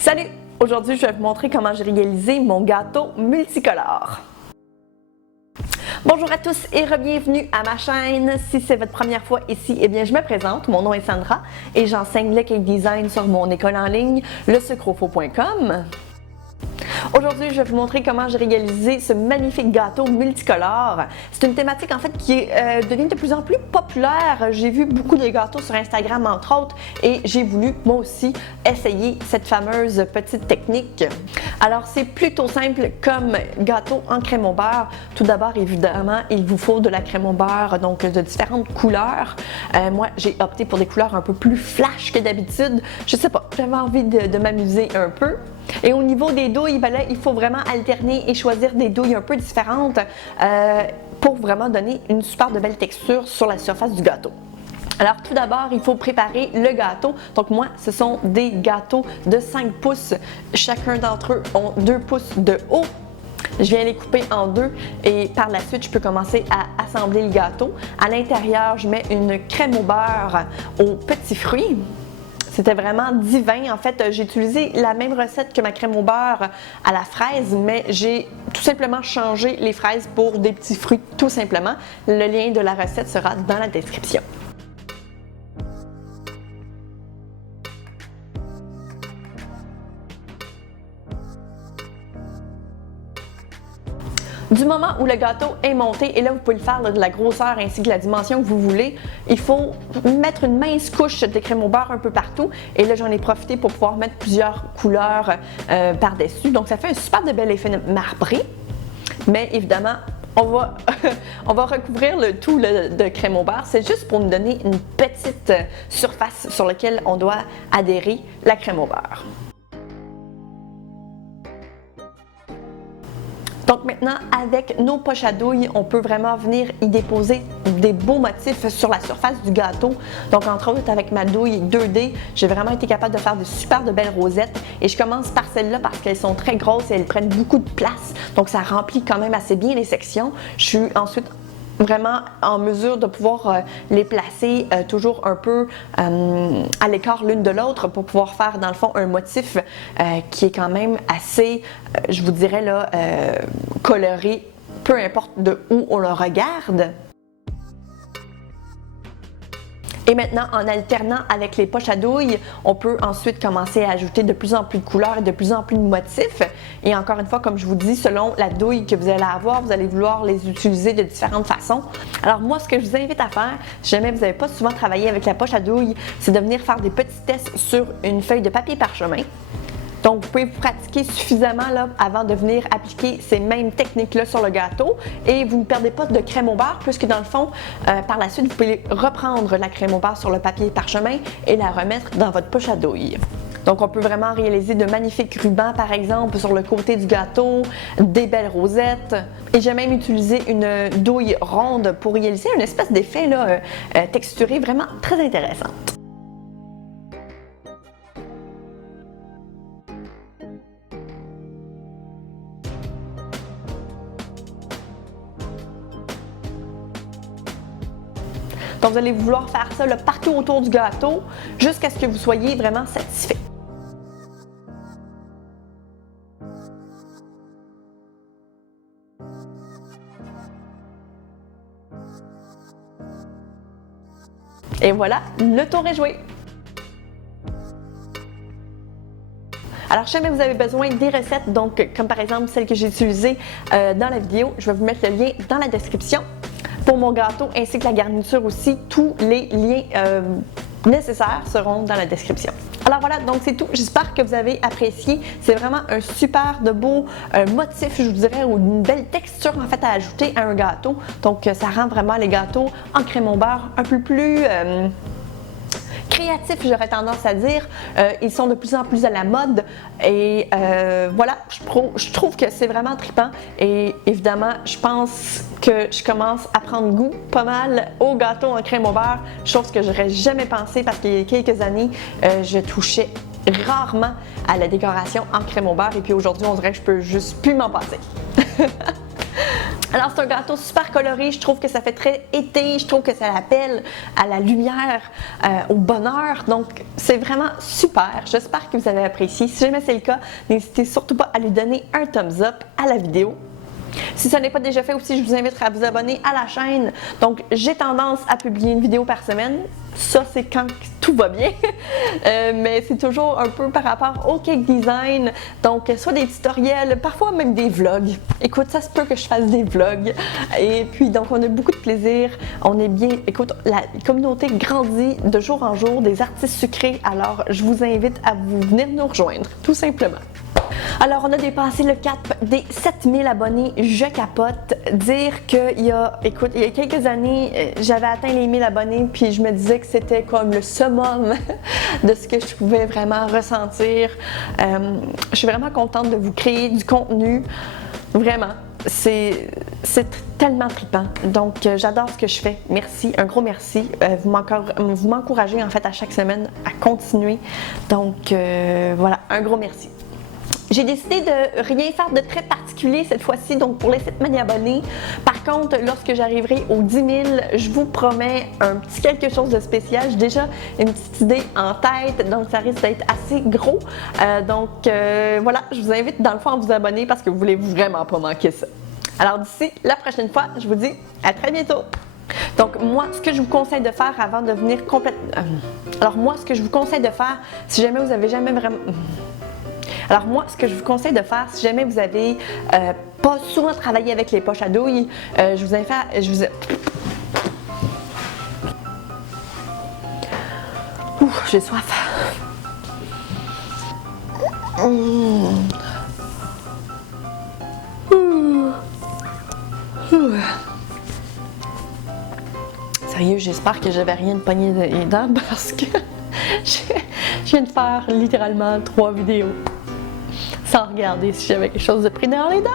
Salut! Aujourd'hui, je vais vous montrer comment j'ai réalisé mon gâteau multicolore. Bonjour à tous et bienvenue à ma chaîne. Si c'est votre première fois ici, eh bien je me présente. Mon nom est Sandra et j'enseigne le cake design sur mon école en ligne, lesucrofaux.com. Aujourd'hui, je vais vous montrer comment j'ai réalisé ce magnifique gâteau multicolore. C'est une thématique en fait qui devient de plus en plus populaire. J'ai vu beaucoup de gâteaux sur Instagram entre autres et j'ai voulu moi aussi essayer cette fameuse petite technique. Alors c'est plutôt simple comme gâteau en crème au beurre. Tout d'abord évidemment il vous faut de la crème au beurre donc de différentes couleurs. Moi j'ai opté pour des couleurs un peu plus flash que d'habitude. Je sais pas, j'avais envie de m'amuser un peu. Et au niveau des douilles, ben là, il faut vraiment alterner et choisir des douilles un peu différentes pour vraiment donner une super de belle texture sur la surface du gâteau. Alors tout d'abord, il faut préparer le gâteau. Donc moi, ce sont des gâteaux de 5 pouces. Chacun d'entre eux ont 2 pouces de haut. Je viens les couper en deux et par la suite, je peux commencer à assembler le gâteau. À l'intérieur, je mets une crème au beurre aux petits fruits. C'était vraiment divin. En fait, j'ai utilisé la même recette que ma crème au beurre à la fraise, mais j'ai tout simplement changé les fraises pour des petits fruits, tout simplement. Le lien de la recette sera dans la description. Du moment où le gâteau est monté, et là vous pouvez le faire de la grosseur ainsi que la dimension que vous voulez, il faut mettre une mince couche de crème au beurre un peu partout. Et là j'en ai profité pour pouvoir mettre plusieurs couleurs par-dessus. Donc ça fait un super de bel effet marbré. Mais évidemment, on va recouvrir le tout de crème au beurre. C'est juste pour nous donner une petite surface sur laquelle on doit adhérer la crème au beurre. Donc maintenant, avec nos poches à douille, on peut vraiment venir y déposer des beaux motifs sur la surface du gâteau. Donc entre autres, avec ma douille 2D, j'ai vraiment été capable de faire de super de belles rosettes. Et je commence par celles-là parce qu'elles sont très grosses et elles prennent beaucoup de place. Donc ça remplit quand même assez bien les sections. Je suis ensuite vraiment en mesure de pouvoir les placer toujours un peu à l'écart l'une de l'autre pour pouvoir faire dans le fond un motif qui est quand même assez, je vous dirais là, coloré, peu importe de où on le regarde. Et maintenant, en alternant avec les poches à douille, on peut ensuite commencer à ajouter de plus en plus de couleurs et de plus en plus de motifs. Et encore une fois, comme je vous dis, selon la douille que vous allez avoir, vous allez vouloir les utiliser de différentes façons. Alors moi, ce que je vous invite à faire, si jamais vous n'avez pas souvent travaillé avec la poche à douille, c'est de venir faire des petits tests sur une feuille de papier parchemin. Donc, vous pouvez vous pratiquer suffisamment là, avant de venir appliquer ces mêmes techniques-là sur le gâteau et vous ne perdez pas de crème au beurre puisque dans le fond, par la suite, vous pouvez reprendre la crème au beurre sur le papier parchemin et la remettre dans votre poche à douille. Donc, on peut vraiment réaliser de magnifiques rubans, par exemple, sur le côté du gâteau, des belles rosettes. Et j'ai même utilisé une douille ronde pour réaliser une espèce d'effet texturé vraiment très intéressant. Donc, vous allez vouloir faire ça là, partout autour du gâteau jusqu'à ce que vous soyez vraiment satisfait. Et voilà, le tour est joué! Alors, si jamais vous avez besoin des recettes, donc comme par exemple celle que j'ai utilisée dans la vidéo, je vais vous mettre le lien dans la description. Pour mon gâteau ainsi que la garniture aussi, tous les liens nécessaires seront dans la description. Alors voilà, donc c'est tout. J'espère que vous avez apprécié. C'est vraiment un super de beau motif, je vous dirais, ou une belle texture en fait à ajouter à un gâteau. Donc ça rend vraiment les gâteaux en crème au beurre un peu plus créatifs, j'aurais tendance à dire. Ils sont de plus en plus à la mode et voilà, je trouve que c'est vraiment trippant et évidemment, je pense que je commence à prendre goût pas mal au gâteau en crème au beurre, chose que j'aurais jamais pensé parce qu'il y a quelques années, je touchais rarement à la décoration en crème au beurre et puis aujourd'hui, on dirait que je peux juste plus m'en passer. Alors c'est un gâteau super coloré, je trouve que ça fait très été, je trouve que ça appelle à la lumière, au bonheur, donc c'est vraiment super. J'espère que vous avez apprécié. Si jamais c'est le cas, n'hésitez surtout pas à lui donner un thumbs up à la vidéo. Si ce n'est pas déjà fait aussi, je vous invite à vous abonner à la chaîne. Donc, j'ai tendance à publier une vidéo par semaine. Ça, c'est quand tout va bien. Mais c'est toujours un peu par rapport au cake design. Donc, soit des tutoriels, parfois même des vlogs. Écoute, ça se peut que je fasse des vlogs. Et puis, donc, on a beaucoup de plaisir. On est bien. Écoute, la communauté grandit de jour en jour, des artistes sucrés. Alors, je vous invite à venir nous rejoindre, tout simplement. Alors, on a dépassé le cap des 7000 abonnés, je capote. Dire qu'il y a, écoute, il y a quelques années, j'avais atteint les 1000 abonnés, puis je me disais que c'était comme le summum de ce que je pouvais vraiment ressentir. Je suis vraiment contente de vous créer du contenu, vraiment. C'est tellement trippant. Donc, j'adore ce que je fais. Merci, un gros merci. Vous m'encouragez en fait à chaque semaine à continuer. Donc, voilà, un gros merci. J'ai décidé de rien faire de très particulier cette fois-ci, donc pour les 7000 abonnés. Par contre, lorsque j'arriverai aux 10 000, je vous promets un petit quelque chose de spécial. J'ai déjà une petite idée en tête, donc ça risque d'être assez gros. Voilà, je vous invite dans le fond à vous abonner parce que vous voulez vraiment pas manquer ça. Alors d'ici la prochaine fois, je vous dis à très bientôt! Donc moi, ce que je vous conseille de faire avant de venir complètement... Alors moi, ce que je vous conseille de faire, si jamais vous avez jamais vraiment... Alors moi, ce que je vous conseille de faire, si jamais vous avez pas souvent travaillé avec les poches à douille, je vous invite à... Ouh, j'ai soif. Sérieux, j'espère que j'avais rien de pogné dans les dents parce que je viens de faire littéralement 3 vidéos sans regarder si j'avais quelque chose de pris dans les dents.